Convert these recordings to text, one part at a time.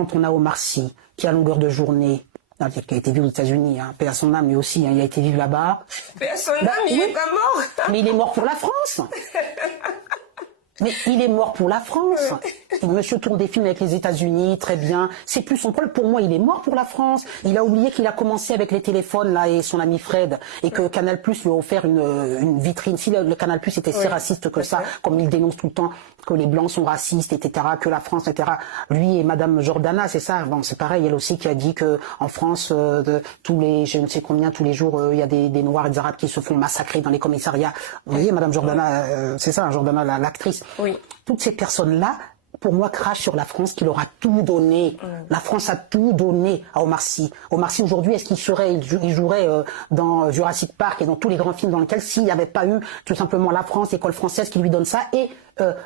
quand on a Omar Sy, qui à longueur de journée, qui a été vu aux États-Unis, hein, paix à son âme, lui aussi, hein, il a été vivre là-bas. Paix à son âme, il est pas mort. Mais il est mort pour la France. Mais il est mort pour la France. Monsieur tourne des films avec les États-Unis, très bien. C'est plus son problème. Pour moi, il est mort pour la France. Il a oublié qu'il a commencé avec les téléphones là et son ami Fred et que Canal+ lui a offert une vitrine. Si le Canal+ était si raciste que ça, comme il dénonce tout le temps que les blancs sont racistes, etc., que la France, etc. Lui et Madame Jordana, c'est ça. Bon, c'est pareil. Elle aussi qui a dit que en France, tous les, je ne sais combien, tous les jours, il y a des Noirs et des Arabes qui se font massacrer dans les commissariats. Vous voyez, Madame Jordana, c'est ça, Jordana, l'actrice. Oui. Toutes ces personnes-là, pour moi, crachent sur la France qui leur a tout donné. La France a tout donné à Omar Sy. Omar Sy, aujourd'hui, est-ce qu'il jouerait dans Jurassic Park et dans tous les grands films dans lesquels, s'il n'y avait pas eu tout simplement la France, l'école française qui lui donne ça, et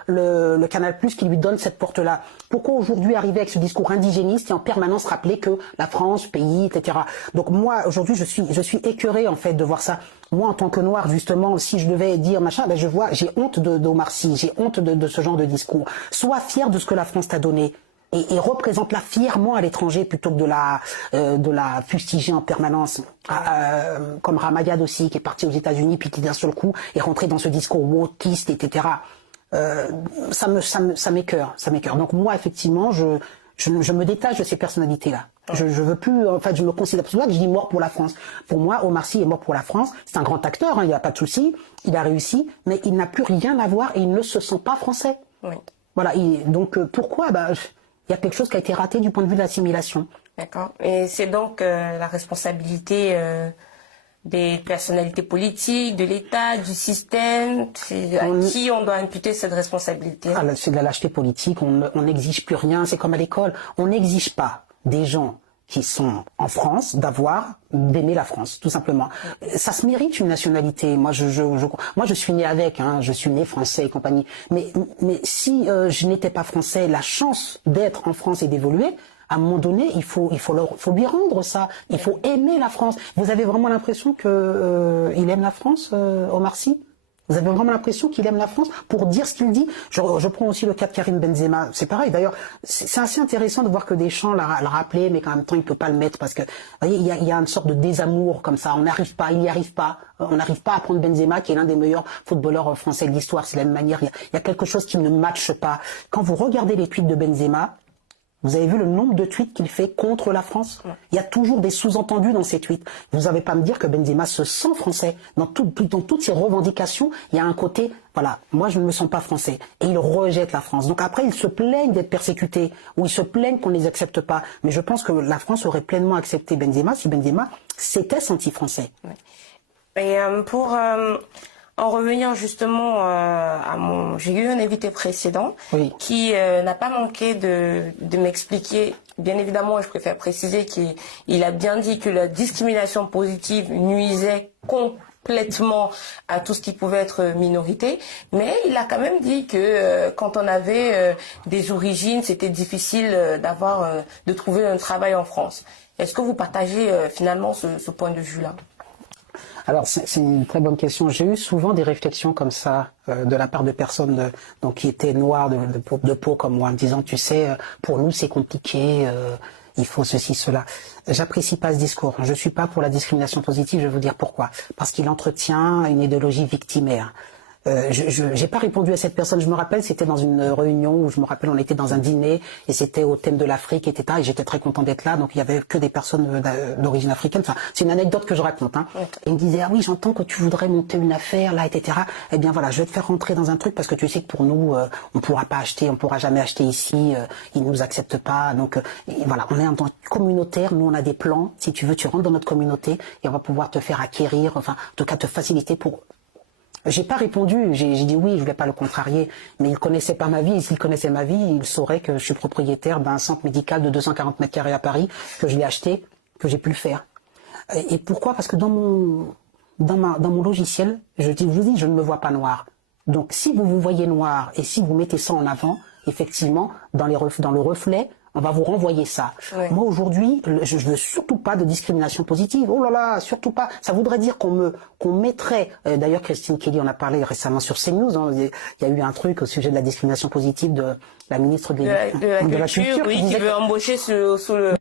le Canal+ qui lui donne cette porte-là. Pourquoi aujourd'hui arriver avec ce discours indigéniste et en permanence rappeler que la France, pays, etc. Donc moi, aujourd'hui, je suis écœuré en fait de voir ça. Moi, en tant que noir, justement, si je devais dire machin, ben j'ai honte d'Omar Sy, j'ai honte de ce genre de discours. Sois fier de ce que la France t'a donné. Et représente-la fièrement à l'étranger plutôt que de la fustiger en permanence. Comme Ramayad aussi, qui est parti aux États-Unis puis qui d'un seul coup est rentré dans ce discours wokiste, etc. Ça m'écœure. Donc moi, effectivement, je me détache de ces personnalités-là. Je veux plus, en fait, je me considère absolument que je dis mort pour la France. Pour moi, Omar Sy est mort pour la France. C'est un grand acteur, hein, il n'y a pas de souci. Il a réussi, mais il n'a plus rien à voir et il ne se sent pas français. Oui. Voilà. Donc pourquoi? Il y a quelque chose qui a été raté du point de vue de l'assimilation. D'accord. Et c'est donc la responsabilité des personnalités politiques, de l'État, du système. À qui on doit imputer cette responsabilité? C'est de la lâcheté politique. On n'exige plus rien. C'est comme à l'école. On n'exige pas des gens qui sont en France d'aimer la France, tout simplement. Ça se mérite une nationalité. Moi, moi, je suis né avec, hein, je suis né français et compagnie. Mais si je n'étais pas français, la chance d'être en France et d'évoluer, à un moment donné, il faut lui rendre ça. Il faut aimer la France. Vous avez vraiment l'impression que il aime la France, Omar Sy? Vous avez vraiment l'impression qu'il aime la France pour dire ce qu'il dit? Je prends aussi le cas de Karim Benzema. C'est pareil. D'ailleurs, c'est assez intéressant de voir que Deschamps l'a rappelé, mais qu'en même temps, il peut pas le mettre parce que, vous voyez, il y a une sorte de désamour comme ça. On n'arrive pas, il n'y arrive pas. On n'arrive pas à prendre Benzema, qui est l'un des meilleurs footballeurs français de l'histoire. C'est la même manière. Il y a quelque chose qui ne matche pas. Quand vous regardez les tweets de Benzema, vous avez vu le nombre de tweets qu'il fait contre la France? Il y a toujours des sous-entendus dans ces tweets. Vous n'avez pas à me dire que Benzema se sent français. Dans toutes ses revendications, il y a un côté, voilà, moi je ne me sens pas français. Et il rejette la France. Donc après, ils se plaignent d'être persécutés, ou ils se plaignent qu'on ne les accepte pas. Mais je pense que la France aurait pleinement accepté Benzema si Benzema s'était senti français. Et pour en revenir justement j'ai eu un invité précédent qui n'a pas manqué de m'expliquer. Bien évidemment, je préfère préciser qu'il a bien dit que la discrimination positive nuisait complètement à tout ce qui pouvait être minorité, mais il a quand même dit que quand on avait des origines, c'était difficile de trouver un travail en France. Est-ce que vous partagez finalement ce point de vue-là? Alors, c'est une très bonne question. J'ai eu souvent des réflexions comme ça de la part de personnes qui étaient noires de peau comme moi, en me disant, tu sais, pour nous c'est compliqué, il faut ceci, cela. J'apprécie pas ce discours. Je suis pas pour la discrimination positive, je vais vous dire pourquoi. Parce qu'il entretient une idéologie victimaire. J'ai pas répondu à cette personne. Je me rappelle, c'était dans une réunion où on était dans un dîner et c'était au thème de l'Afrique, etc. Et j'étais très content d'être là. Donc il y avait que des personnes d'origine africaine. Enfin, c'est une anecdote que je raconte. Hein. Et il me disait, ah oui, j'entends que tu voudrais monter une affaire là, etc. Eh bien voilà, je vais te faire rentrer dans un truc parce que tu sais que pour nous, on pourra jamais acheter ici. Ils nous acceptent pas. Donc voilà, on est en tant que communautaire. Nous, on a des plans. Si tu veux, tu rentres dans notre communauté et on va pouvoir te faire acquérir, enfin, en tout cas, te faciliter pour. J'ai pas répondu, j'ai dit oui, je voulais pas le contrarier, mais il connaissait pas ma vie, et s'il connaissait ma vie, il saurait que je suis propriétaire d'un centre médical de 240 mètres carrés à Paris, que je l'ai acheté, que j'ai pu le faire. Et pourquoi? Parce que dans mon logiciel, je vous dis, je ne me vois pas noir. Donc si vous vous voyez noir, et si vous mettez ça en avant, effectivement, dans le reflet, on va vous renvoyer ça. Ouais. Moi aujourd'hui, je veux surtout pas de discrimination positive. Oh là là, surtout pas. Ça voudrait dire qu'on mettrait. D'ailleurs, Christine Kelly en a parlé récemment sur CNews. Hein, il y a eu un truc au sujet de la discrimination positive de la ministre de la Culture, oui, qui veut embaucher sous le